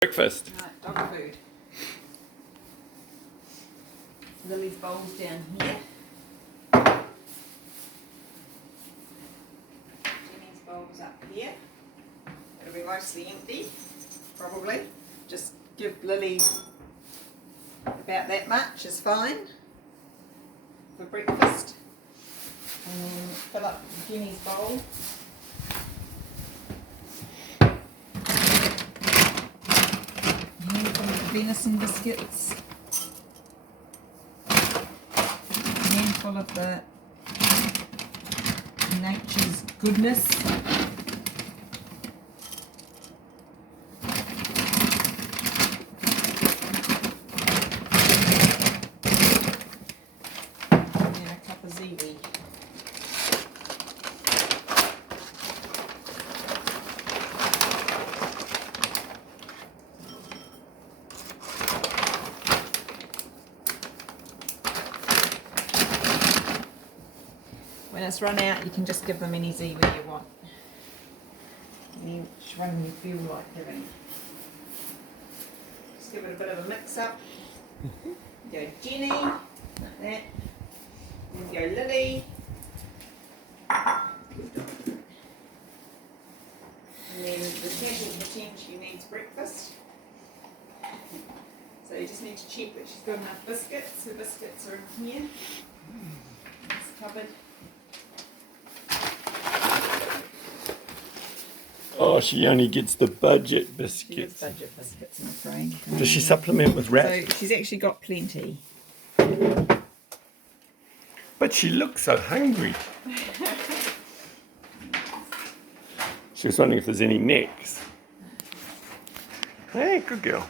Breakfast. Right, dog food. Lily's bowl's down here. Jenny's bowl's up here. It'll be mostly empty, probably. Just give Lily about that much is fine for breakfast. And then fill up Jenny's bowl. Handful of venison biscuits. Handful of the Nature's Goodness. And then a cup of Ziwi. When it's run out, you can just give them any Ziwi you want. Which one you feel like giving. Just give it a bit of a mix up. Go Jenny, like that. Then go Lily. And then the casual pretend she needs breakfast. So you just need to check that she's got enough biscuits. Her biscuits are in here. It's cupboard. Oh, she only gets the budget She gets biscuits. budget biscuits, I'm afraid. Does she supplement with wrap? So she's actually got plenty. But she looks so hungry. She was wondering if there's any necks. Hey, good girl.